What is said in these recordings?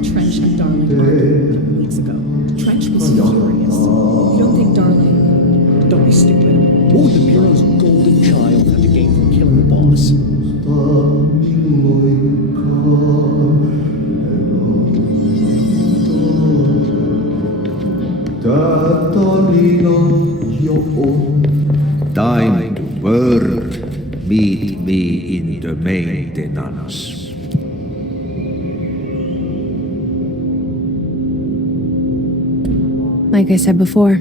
Trench and Darling arguing a couple weeks ago. Trench was furious. You don't think Darling... Don't be stupid. What would the Bureau's golden child have to gain from killing the boss? Time to work. Meet me in the maintenance. Like I said before,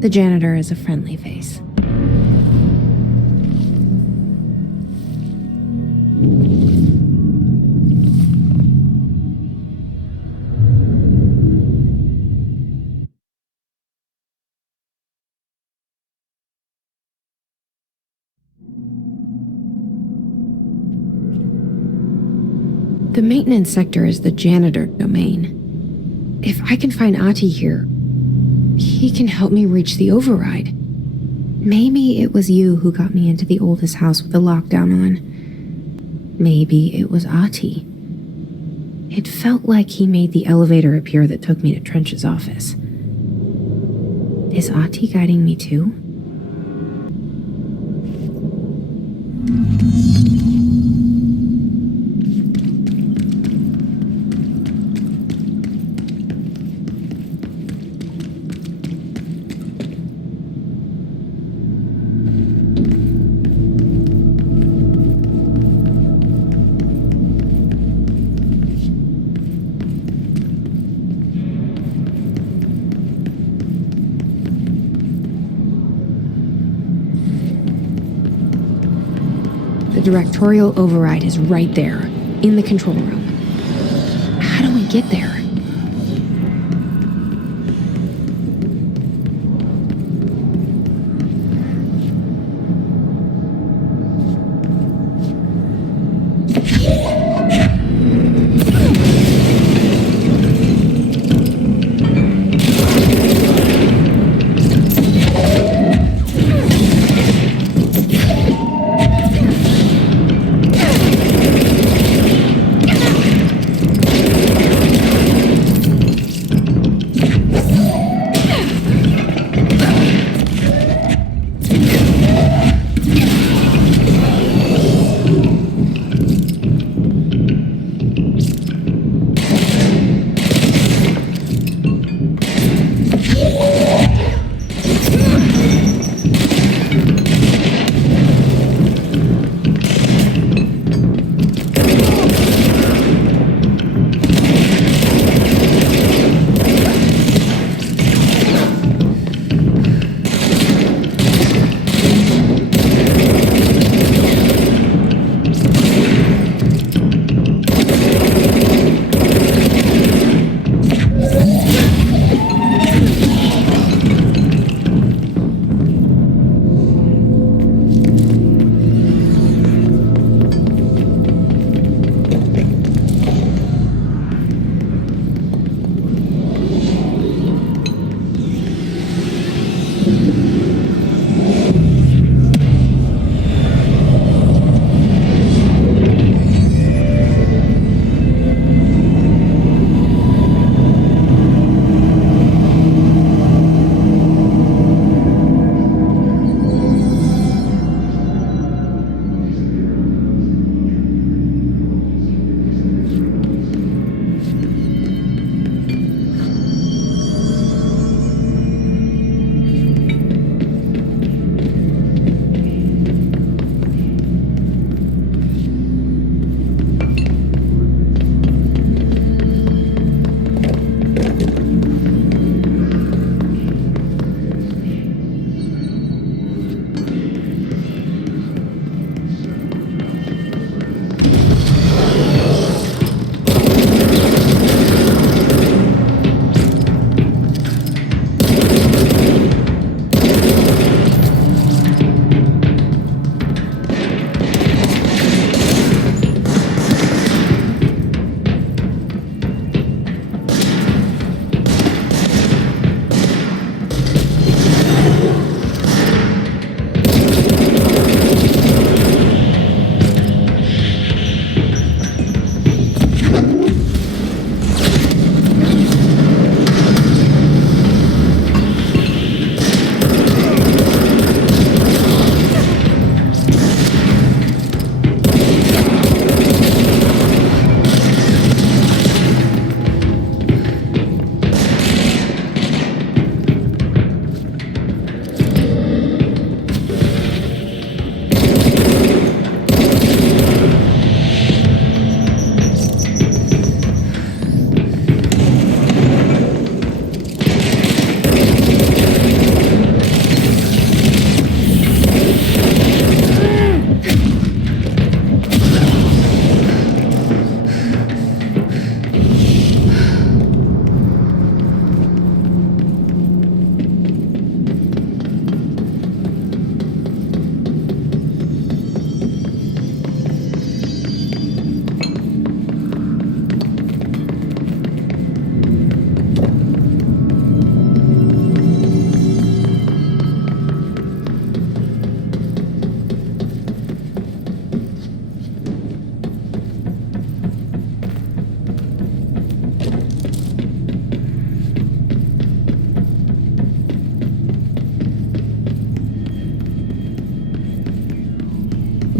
the janitor is a friendly face. The maintenance sector is the janitor domain. If I can find Ahti here, he can help me reach the override. Maybe it was you who got me into the oldest house with the lockdown on. Maybe it was Ahti. It felt like he made the elevator appear that took me to Trench's office. Is Ahti guiding me too? The directorial override is right there, in the control room. How do we get there?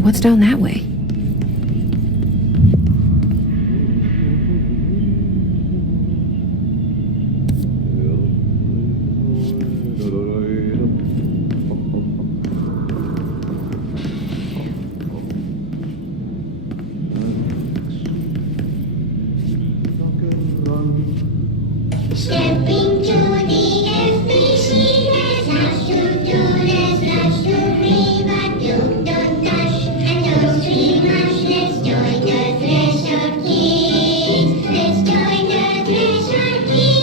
What's down that way? Stepping to the FBC, there's lots to do, there's lots to read, but don't dash and don't scream much. Let's join the Thresher Kids. Let's join the Thresher Kids.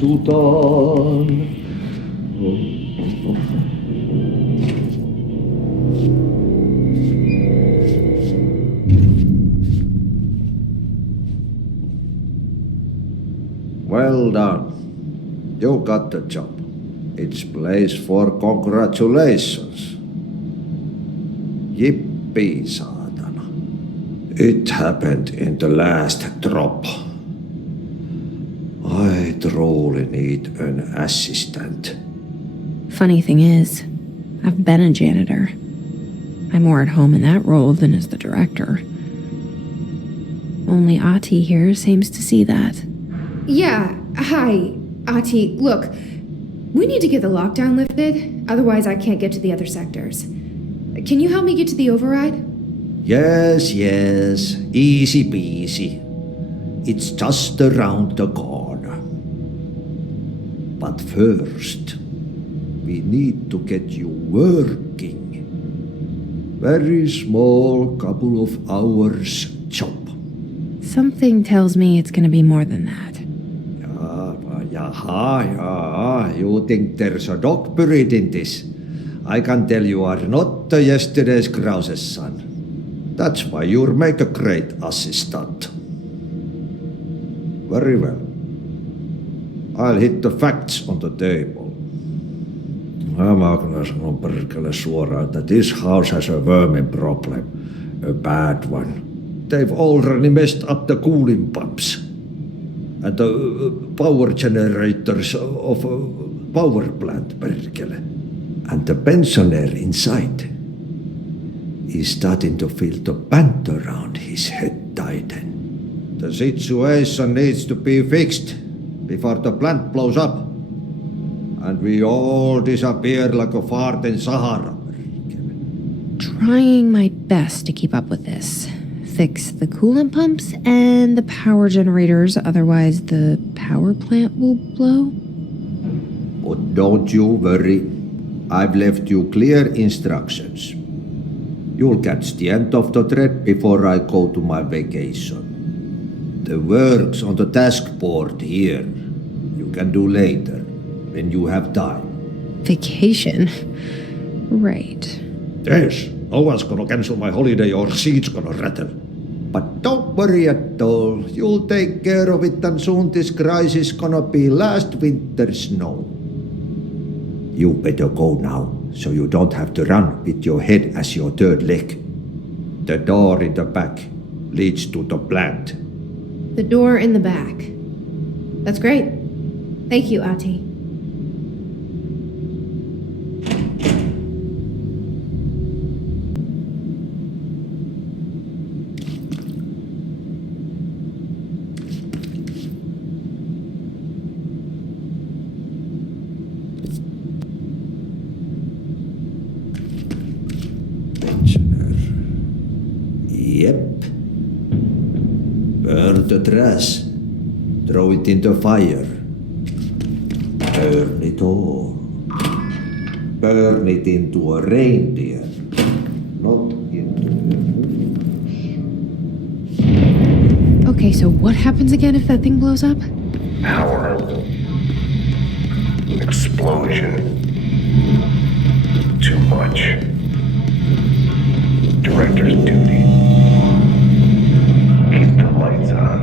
Kutsutaan. Well done. You got the job. It's place for congratulations. Yippee, saatana. It happened in the last drop. I truly need an assistant. Funny thing is, I've been a janitor. I'm more at home in that role than as the director. Only Ati here seems to see that. Yeah, hi, Ati. Look, we need to get the lockdown lifted, otherwise I can't get to the other sectors. Can you help me get to the override? Yes, easy peasy. It's just around the corner. But first, we need to get you working. Very small, couple of hours job. Something tells me it's gonna be more than that. Yeah, you think there's a dog buried in this? I can tell you are not yesterday's Krause's son. That's why you'll make a great assistant. Very well. I'll hit the facts on the table. Mä kyllä sanon perkele suoraan, että this house has a vermin problem. A bad one. They've already messed up the cooling pumps. And the power generators of a power plant, perkele. And the pensioner inside is starting to feel the band around his head tighten. The situation needs to be fixed before the plant blows up. And we all disappear like a fart in Sahara. Trying my best to keep up with this. Fix the coolant pumps and the power generators, otherwise the power plant will blow. But don't you worry. I've left you clear instructions. You'll catch the end of the thread before I go to my vacation. The work's on the task board here. You can do later, when you have time. Vacation? Right. Yes, no one's gonna cancel my holiday or seat's gonna rattle. But don't worry at all. You'll take care of it and soon this crisis gonna be last winter's snow. You better go now, so you don't have to run with your head as your third leg. The door in the back leads to the plant. The door in the back. That's great. Thank you, Ati. Yep. Burn the trash. Throw it in the fire. Burn it all. Burn it into a reindeer. Okay, so what happens again if that thing blows up? Power. Explosion. Too much. Director's duty. Keep the lights on.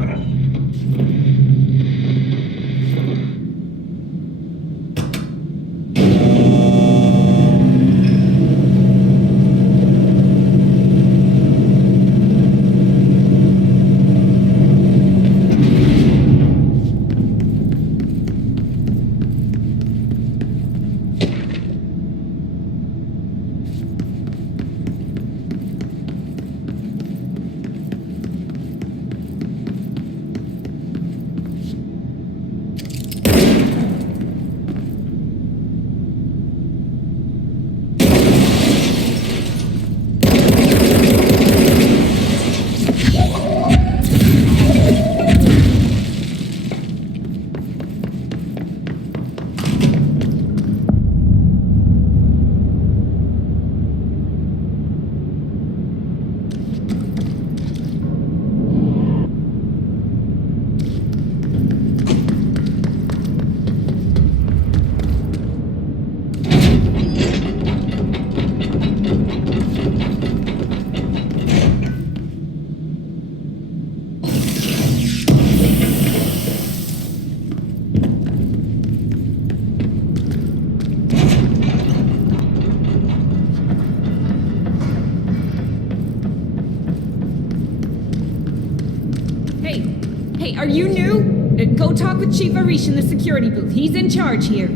Hey, are you new? Go talk with Chief Arish in the security booth. He's in charge here.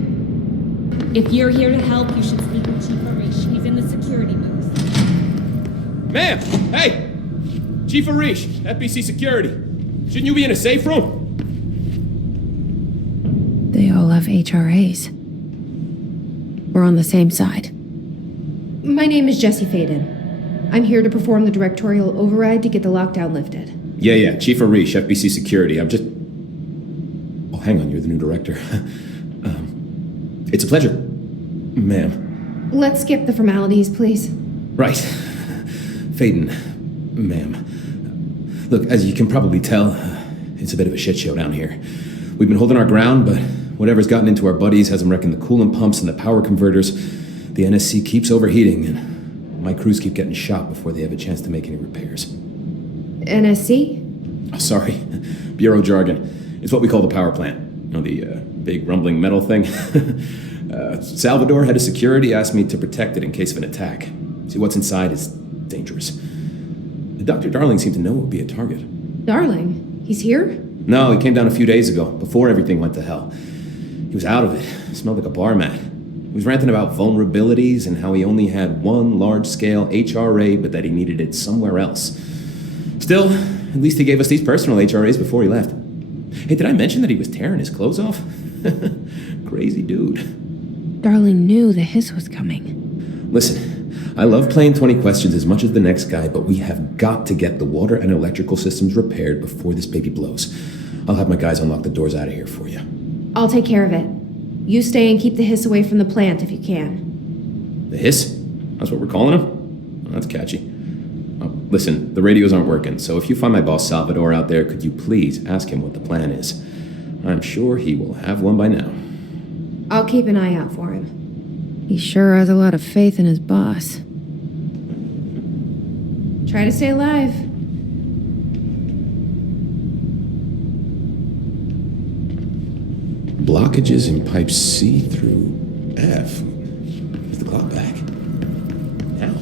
If you're here to help, you should speak with Chief Arish. He's in the security booth. Ma'am! Hey! Chief Arish, FBC Security. Shouldn't you be in a safe room? They all have HRAs. We're on the same side. My name is Jesse Faden. I'm here to perform the directorial override to get the lockdown lifted. Yeah, Chief Arish, FBC Security. I'm just... Oh, hang on, you're the new director. It's a pleasure, ma'am. Let's skip the formalities, please. Right. Faden, ma'am. Look, as you can probably tell, it's a bit of a shit show down here. We've been holding our ground, but whatever's gotten into our buddies has them wrecking the coolant pumps and the power converters. The NSC keeps overheating, and my crews keep getting shot before they have a chance to make any repairs. NSC? Oh, sorry. Bureau jargon. It's what we call the power plant. You know, the big rumbling metal thing? Salvador, head of security, asked me to protect it in case of an attack. See, what's inside is dangerous. Dr. Darling seemed to know it would be a target. Darling? He's here? No, he came down a few days ago, before everything went to hell. He was out of it. Smelled like a bar mat. He was ranting about vulnerabilities and how he only had one large-scale HRA, but that he needed it somewhere else. Still, at least he gave us these personal HRAs before he left. Hey, did I mention that he was tearing his clothes off? Crazy dude. Darling knew the hiss was coming. Listen, I love playing 20 questions as much as the next guy, but we have got to get the water and electrical systems repaired before this baby blows. I'll have my guys unlock the doors out of here for you. I'll take care of it. You stay and keep the hiss away from the plant if you can. The hiss? That's what we're calling him? Oh, that's catchy. Oh, listen, the radios aren't working, so if you find my boss Salvador out there, could you please ask him what the plan is? I'm sure he will have one by now. I'll keep an eye out for him. He sure has a lot of faith in his boss. Try to stay alive. Blockages in pipes C through F. Is the clock back? Now.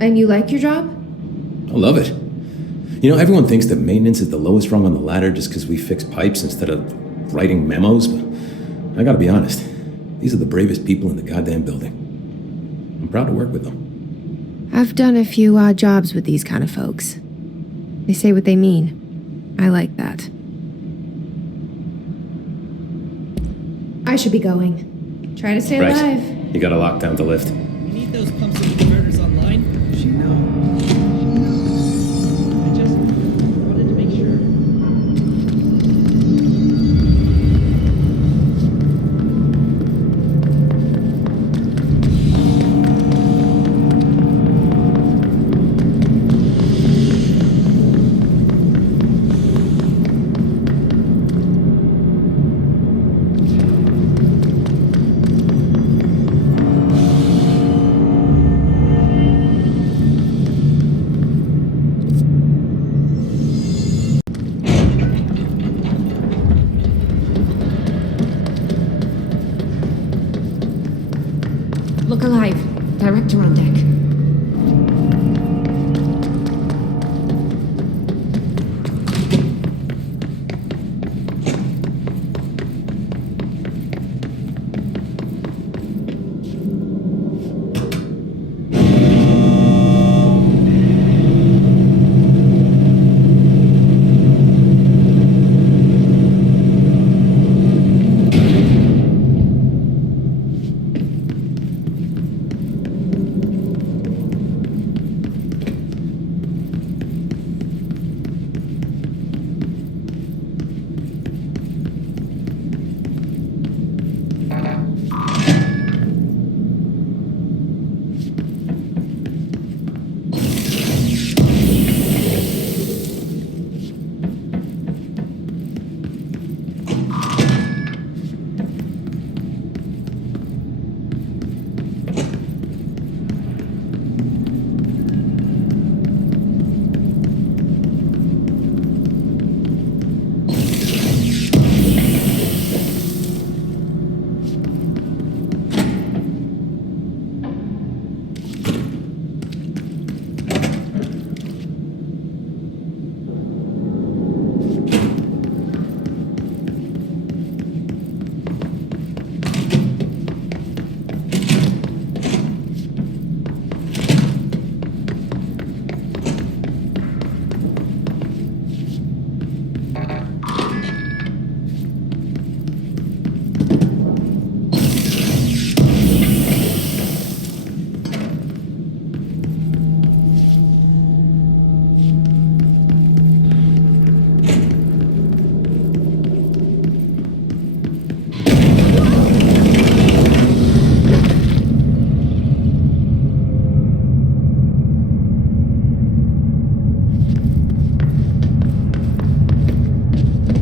And you like your job? I love it. You know, everyone thinks that maintenance is the lowest rung on the ladder just because we fix pipes instead of writing memos, but I gotta be honest, these are the bravest people in the goddamn building. I'm proud to work with them. I've done a few odd jobs with these kind of folks. They say what they mean. I like that. I should be going. Try to stay Right. alive. You got a lockdown to lift. You need those pumps and converters online? She know. I just wanted to make sure. Look alive. Director on deck.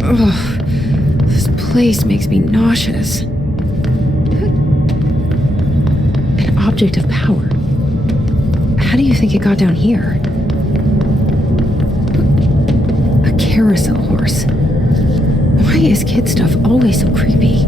Ugh, this place makes me nauseous. An object of power. How do you think it got down here? A carousel horse. Why is kid stuff always so creepy?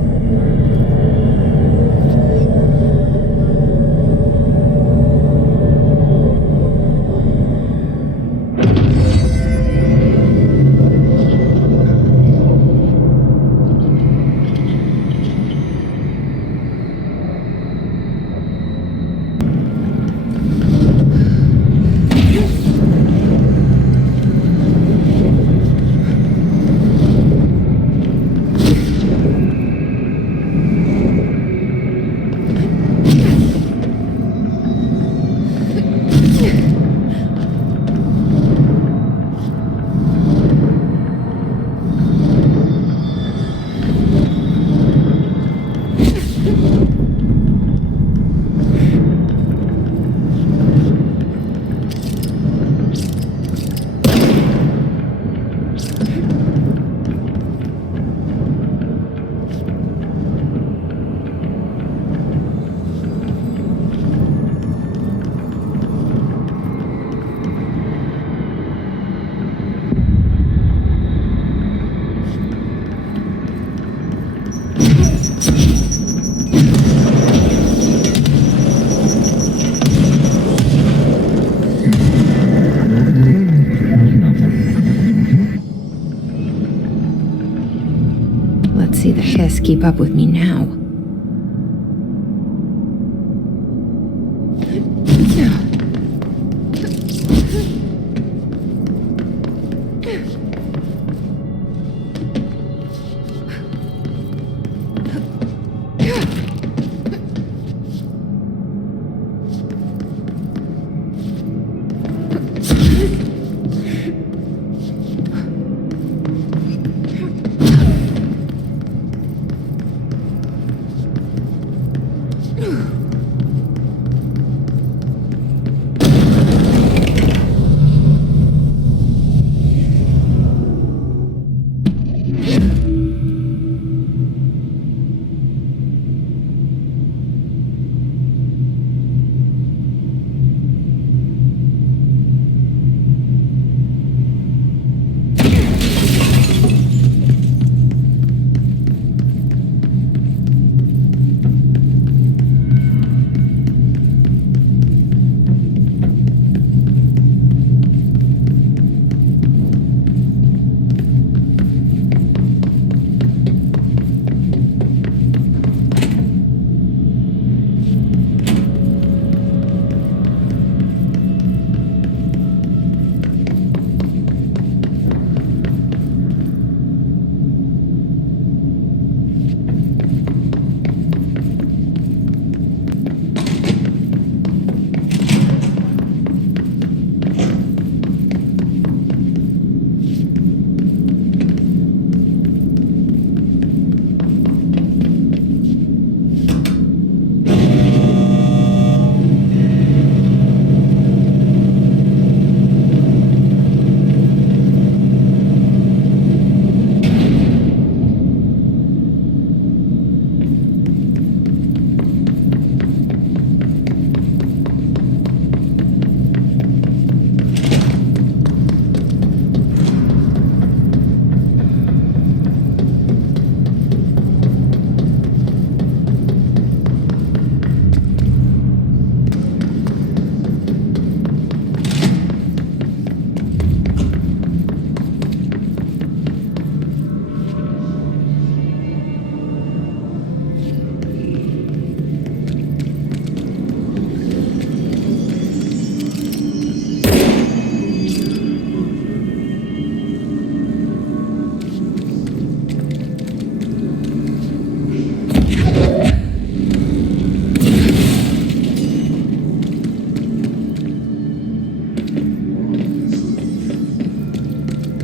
keep up with me now.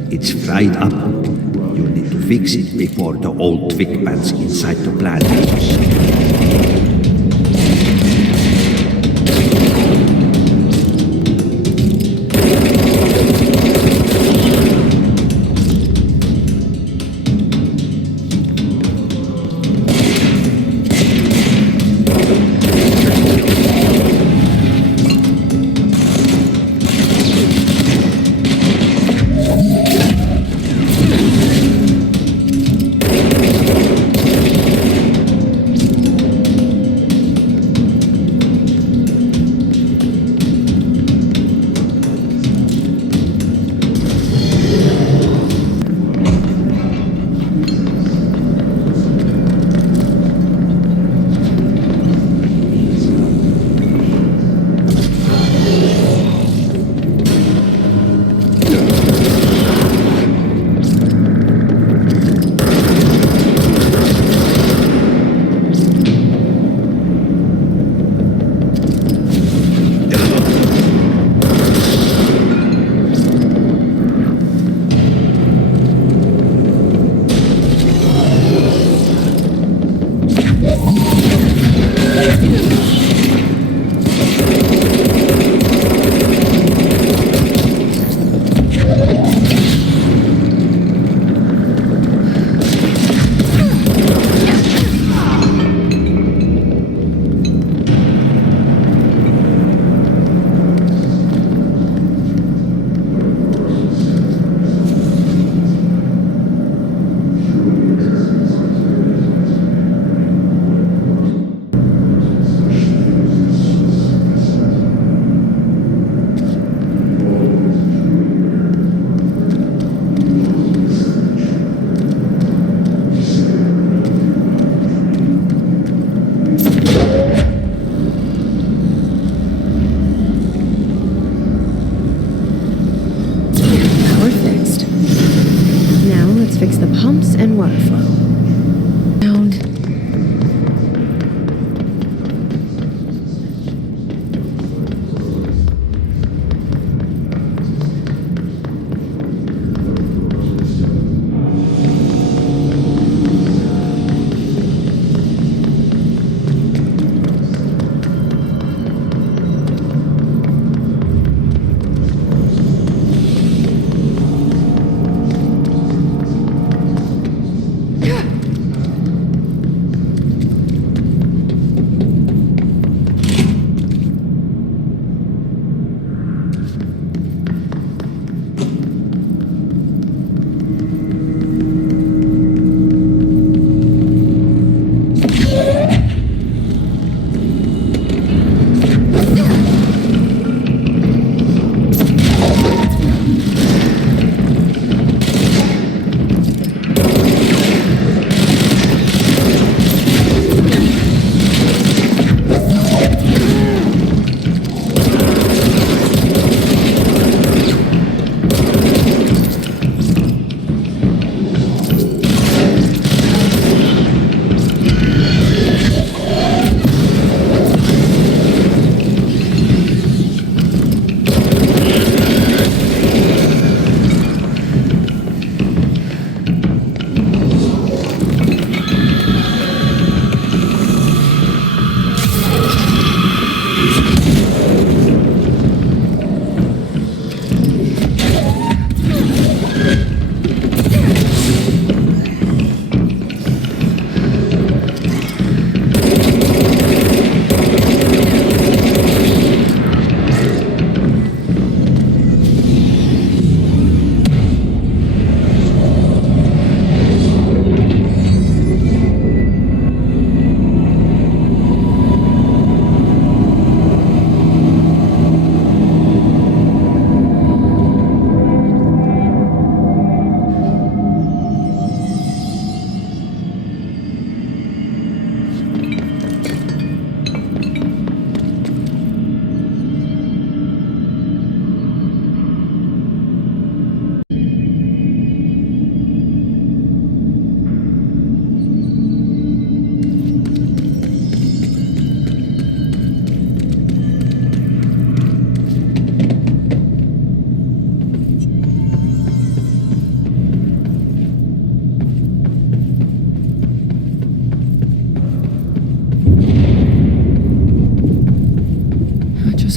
It's fried up. You need to fix it before the old twig bats inside the plant.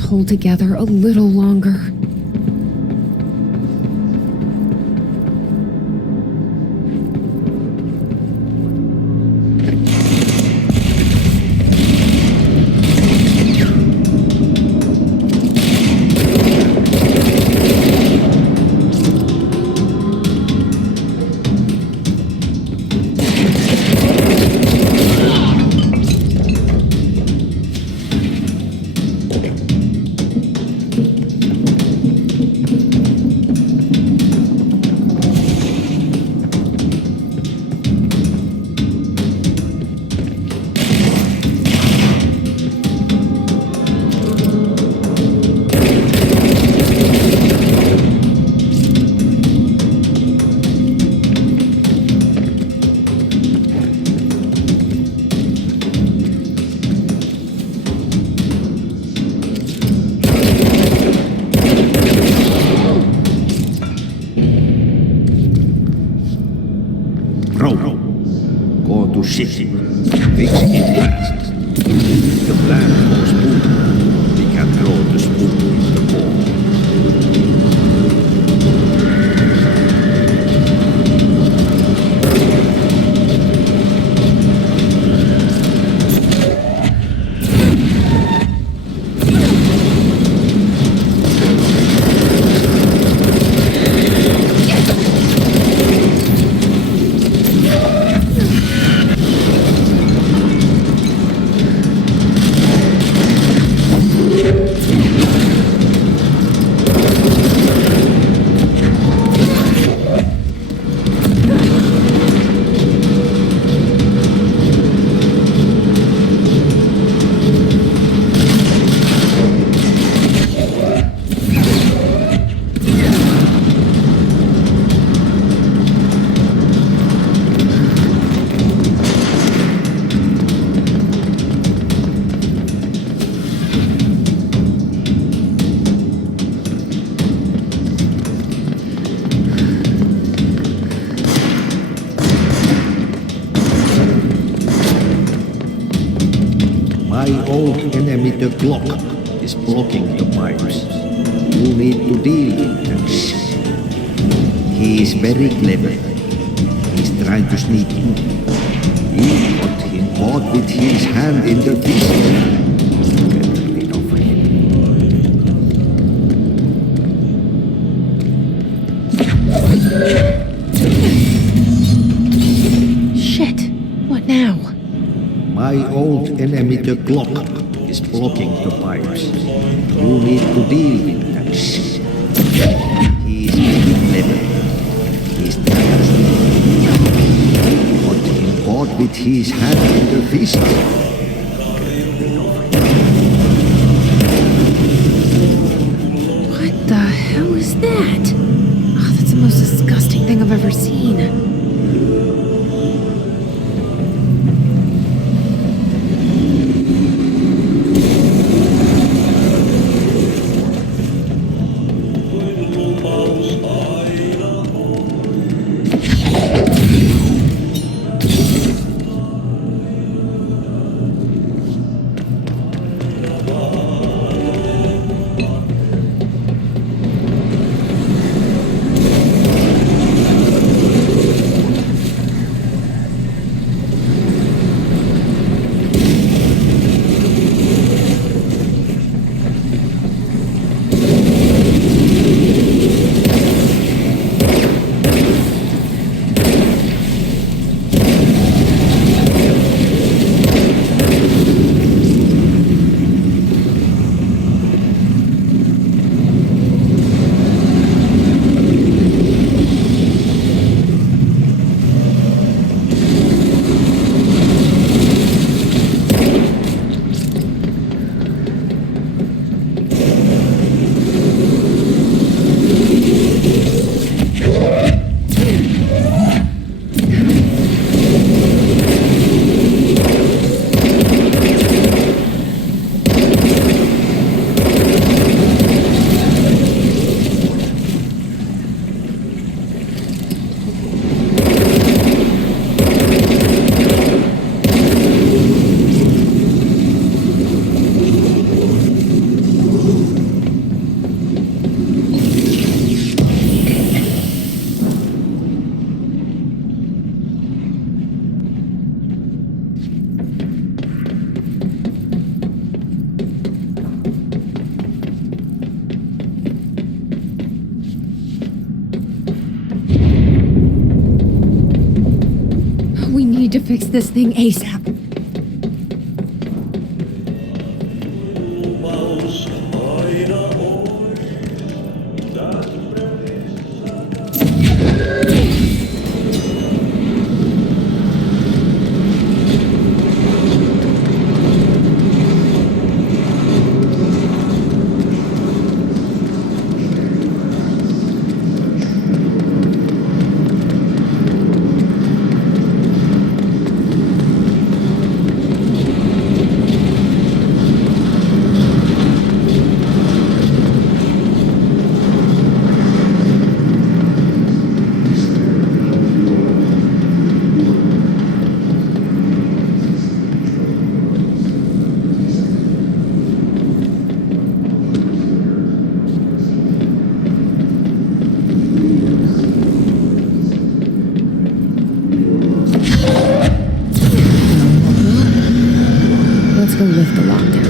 hold together a little longer. Bro, go to city. Fix it fast. The plant goes boom. We can throw the spoon in the ball. My old enemy, the clock, is blocking the pipes. You need to deal with that shit. He is very clever. He's trying to sneak in. You got him caught with his hand in the fist. Get rid of him. Shit. What now? My old enemy, the clock, is blocking the pipes. You need to deal with that shit. He is very clever. He's trying to sneak in. Got him caught with his hand in the fist. Get rid of him. What the hell is that? Oh, that's the most disgusting thing I've ever seen. fix this thing ASAP. Let's go lift the lockdown.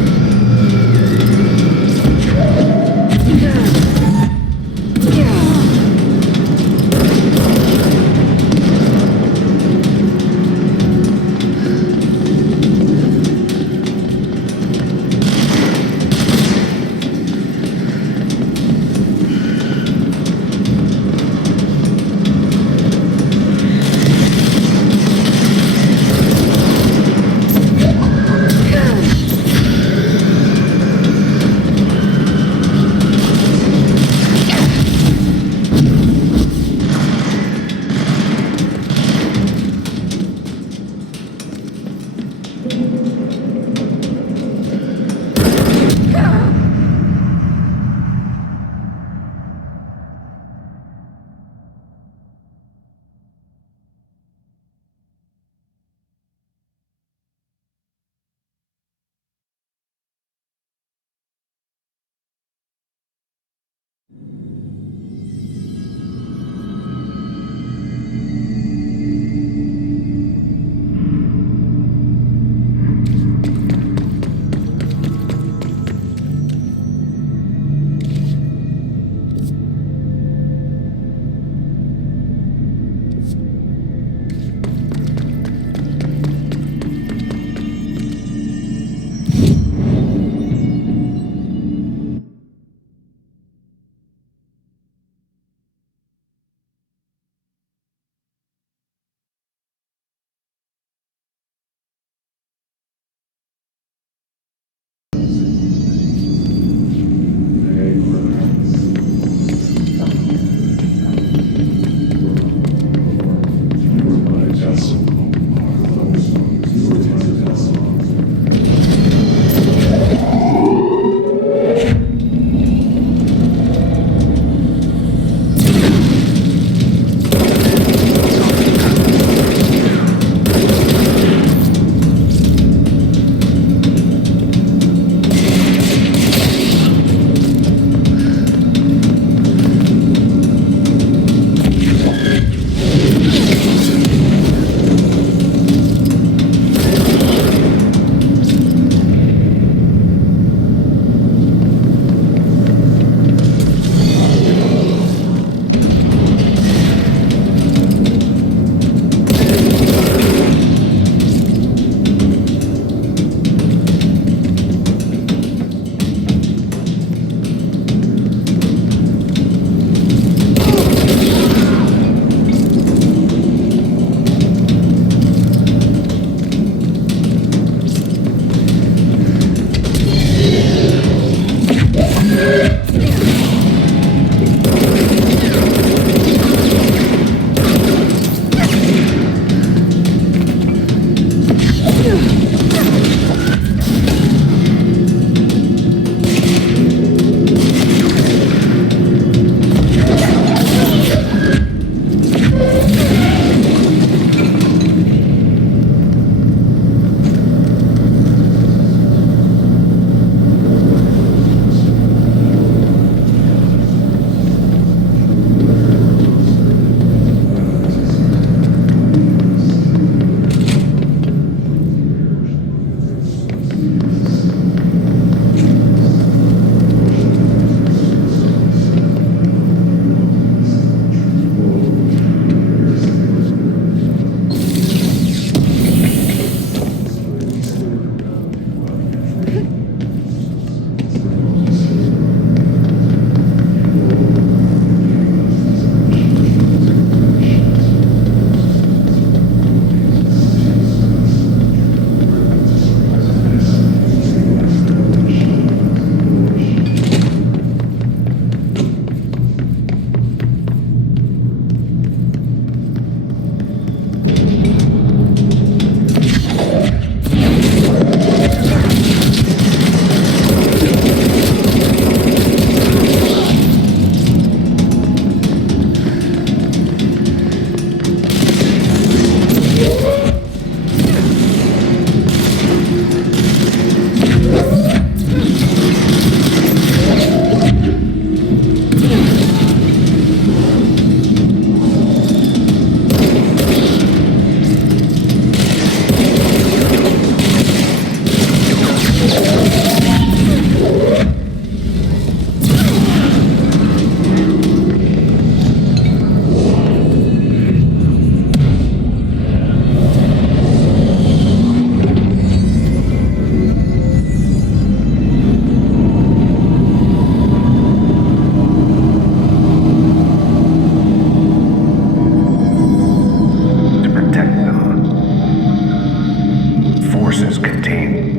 team.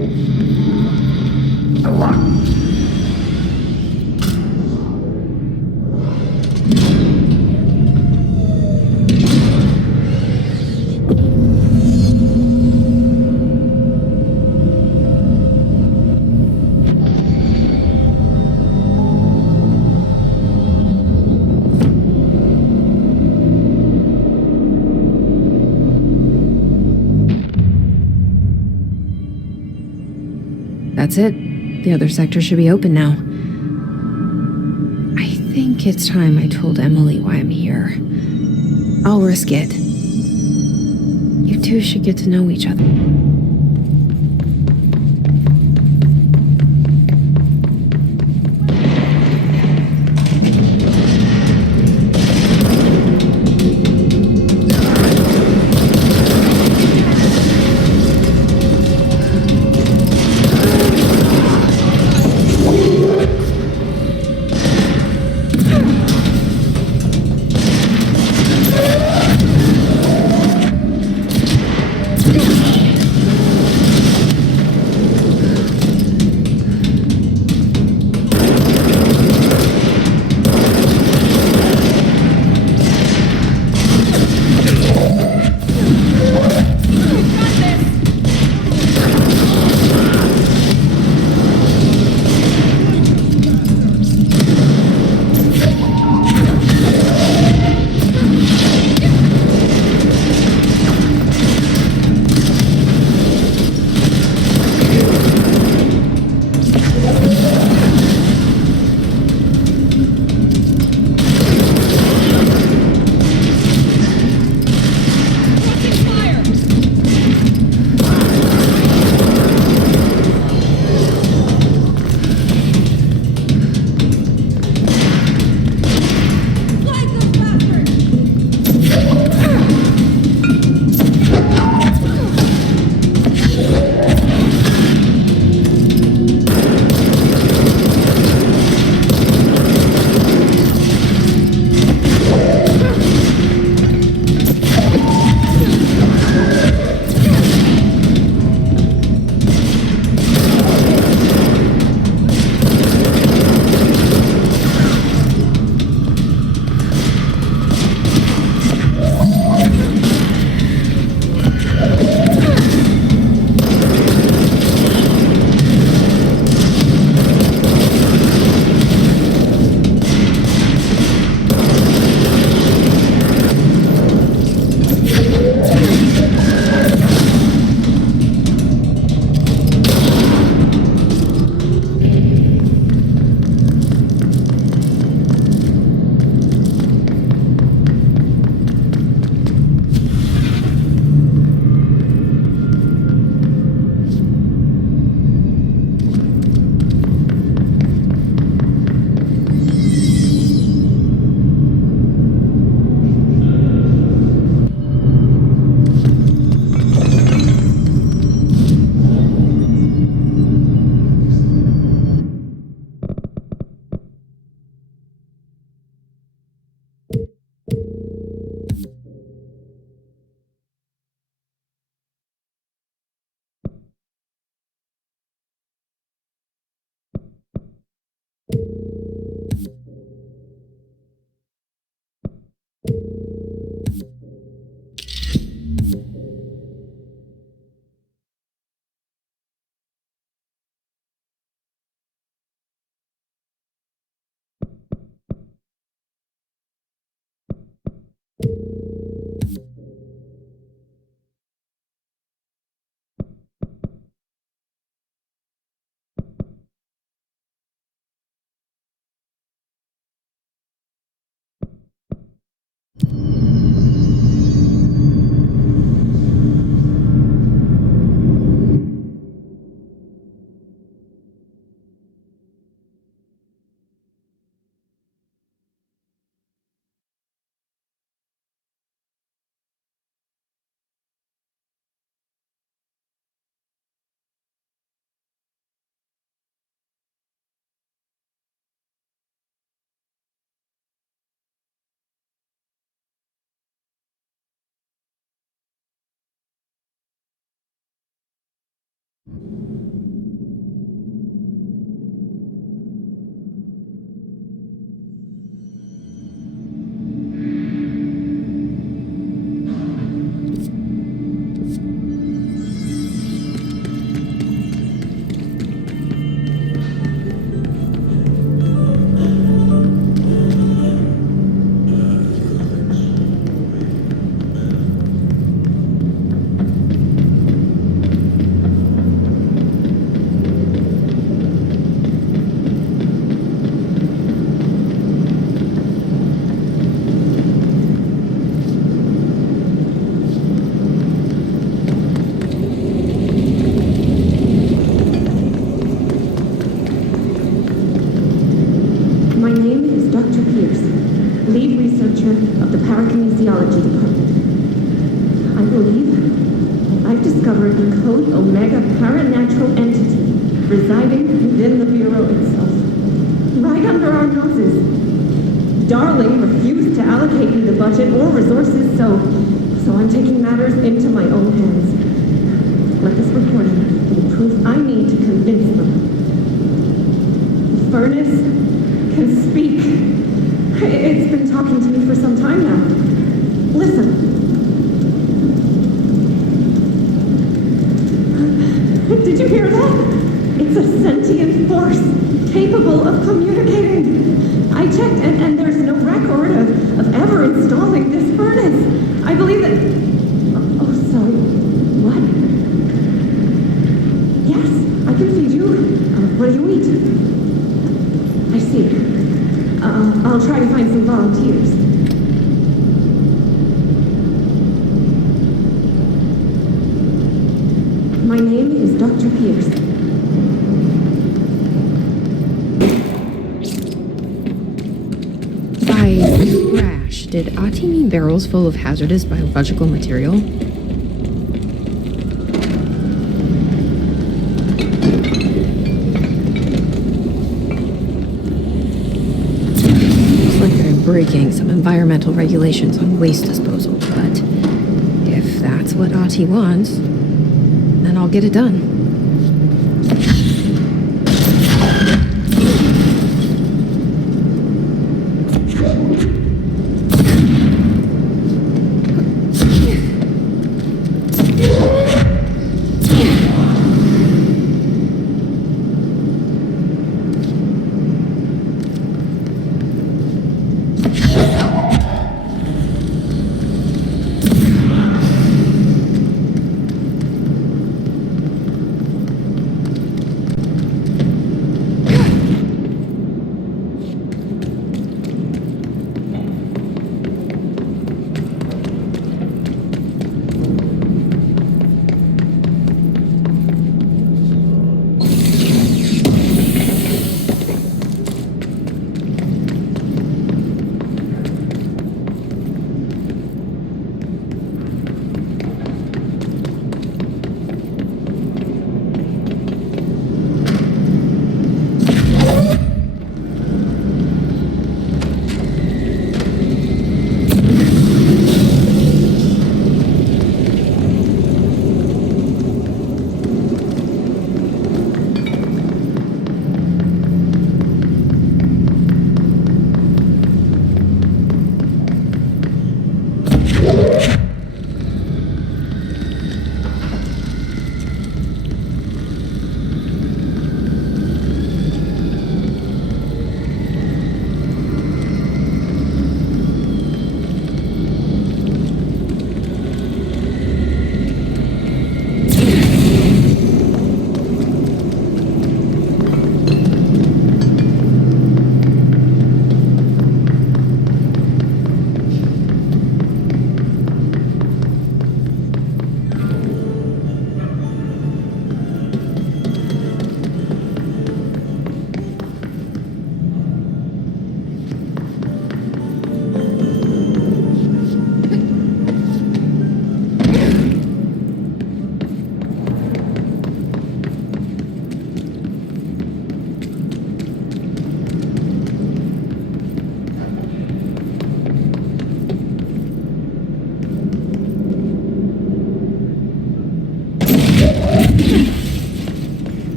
A lot. That's it. The other sector should be open now. I think it's time I told Emily why I'm here. I'll risk it. You two should get to know each other. code Omega paranatural entity residing within the Bureau itself. Right under our noses. Darling refused to allocate me the budget or resources, so I'm taking matters into my own hands. Let this recording be the proof I need to convince them. The furnace can speak. It's been talking to me for some time now. Listen. Did you hear that? It's a sentient force capable of communicating. I checked, and there's no record of ever installing this furnace. I believe that... Oh, sorry. What? Yes, I can feed you. What do you eat? I see. I'll try to find some volunteers. My name is Dr. Pierce. By trash, did Ati mean barrels full of hazardous biological material? Looks like they're breaking some environmental regulations on waste disposal, but if that's what Ati wants, then I'll get it done.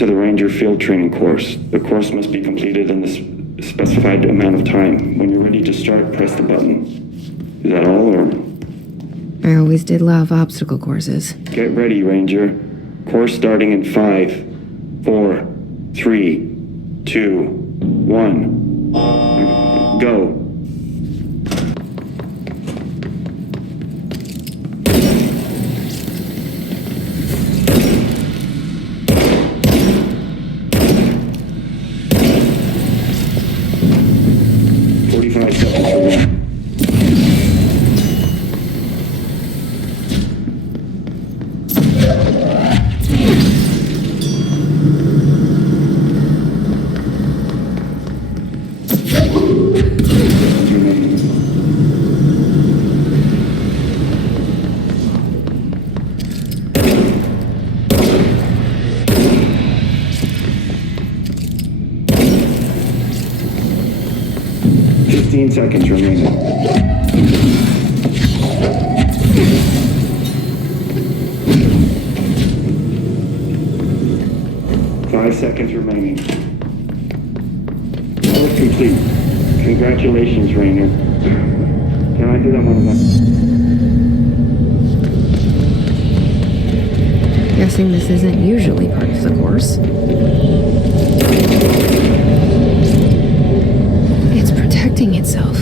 to the Ranger Field Training course. The course must be completed in the specified amount of time. When you're ready to start, press the button. Is that all, or? I always did love obstacle courses. Get ready, Ranger. Course starting in 5, 4, 3, 2, 1. Go. Seconds remaining. 5 seconds remaining. Course complete. Congratulations, Rainer. Can I do that one of them? Guessing this isn't usually part of the course. It's protecting itself.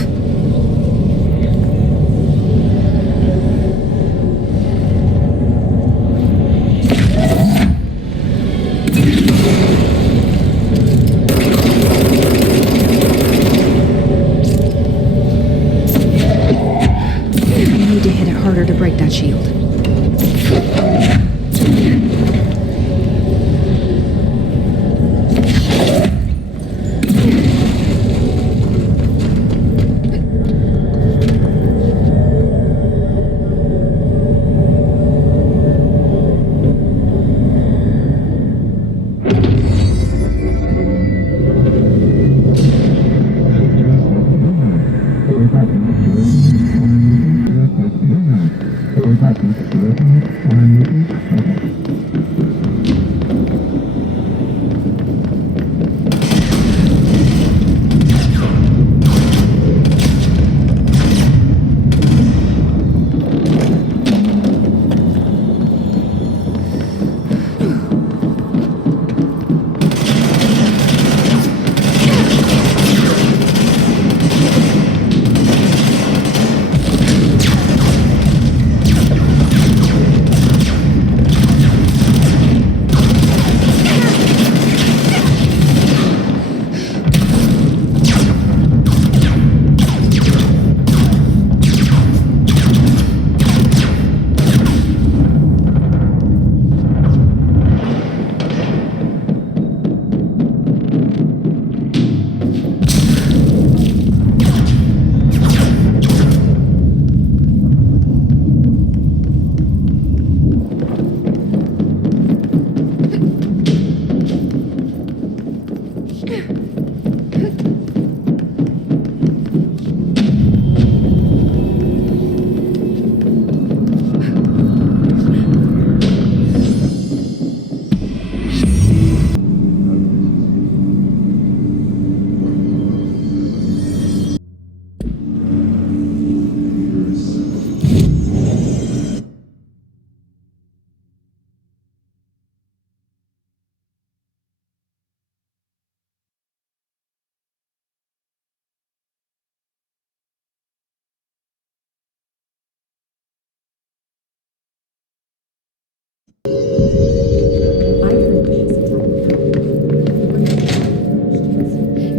I need to hit it harder to break that shield.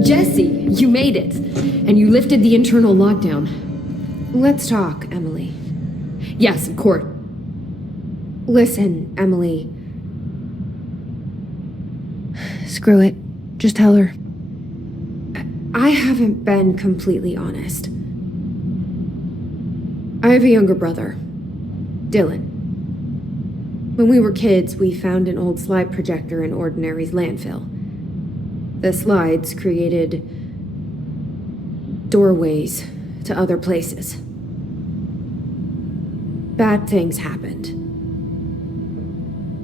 Jesse, you made it. And you lifted the internal lockdown. Let's talk, Emily. Yes, of course. Listen, Emily. Screw it. Just tell her. I haven't been completely honest. I have a younger brother, Dylan. When we were kids, we found an old slide projector in Ordinary's landfill. The slides created doorways to other places. Bad things happened.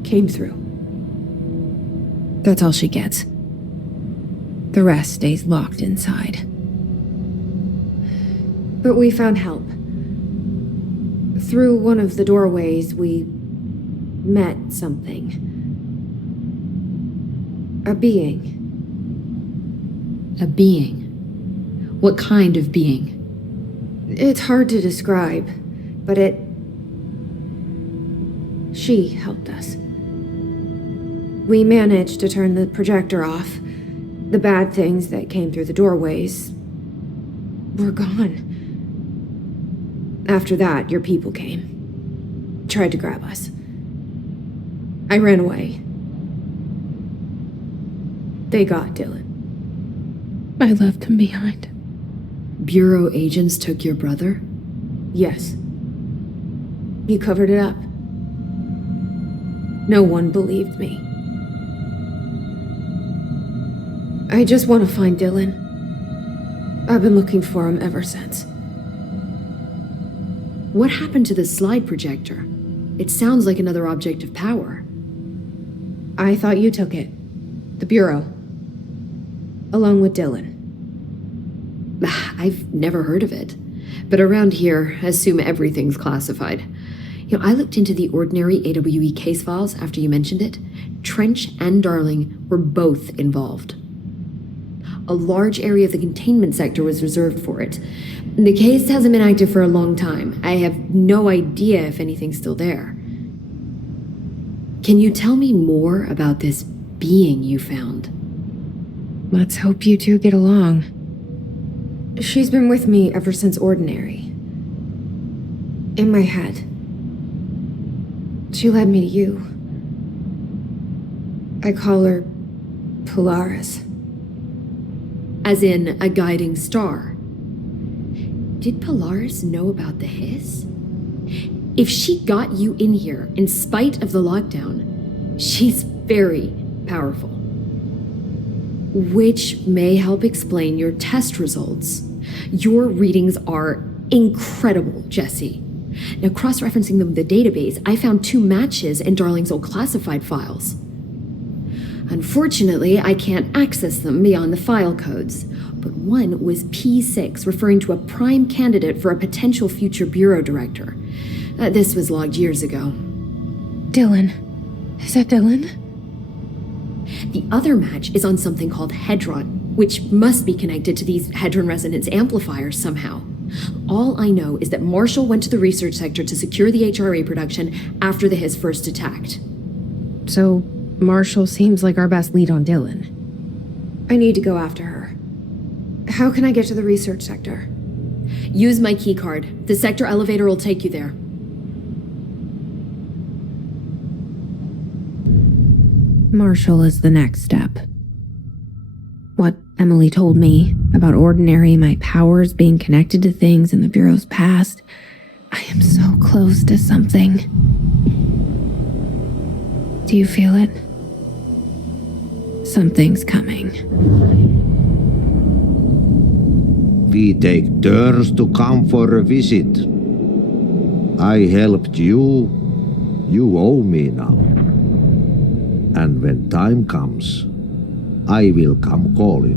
Came through. That's all she gets. The rest stays locked inside. But we found help. Through one of the doorways, we met something. A being. A being? What kind of being? It's hard to describe, but she helped us. We managed to turn the projector off. The bad things that came through the doorways were gone. After that, your people came. Tried to grab us. I ran away. They got Dylan. I left him behind. Bureau agents took your brother? Yes. You covered it up. No one believed me. I just want to find Dylan. I've been looking for him ever since. What happened to the slide projector? It sounds like another object of power. I thought you took it. The Bureau. Along with Dylan. I've never heard of it. But around here, assume everything's classified. You know, I looked into the ordinary AWE case files after you mentioned it. Trench and Darling were both involved. A large area of the containment sector was reserved for it. The case hasn't been active for a long time. I have no idea if anything's still there. Can you tell me more about this being you found? Let's hope you two get along. She's been with me ever since Ordinary. In my head. She led me to you. I call her Polaris. As in a guiding star. Did Polaris know about the hiss? If she got you in here in spite of the lockdown, she's very powerful. Which may help explain your test results. Your readings are incredible, Jesse. Now, cross-referencing them with the database, I found 2 matches in Darling's old classified files. Unfortunately, I can't access them beyond the file codes, but one was P6, referring to a prime candidate for a potential future bureau director. This was logged years ago. Dylan. Is that Dylan? The other match is on something called Hedron, which must be connected to these Hedron resonance amplifiers somehow. All I know is that Marshall went to the research sector to secure the HRA production after the hiss first attacked. So, Marshall seems like our best lead on Dylan. I need to go after her. How can I get to the research sector? Use my keycard. The sector elevator will take you there. Marshall is the next step. What Emily told me about Ordinary, my powers being connected to things in the Bureau's past, I am so close to something. Do you feel it? Something's coming. We take turns to come for a visit. I helped you. You owe me now. And when time comes, I will come calling.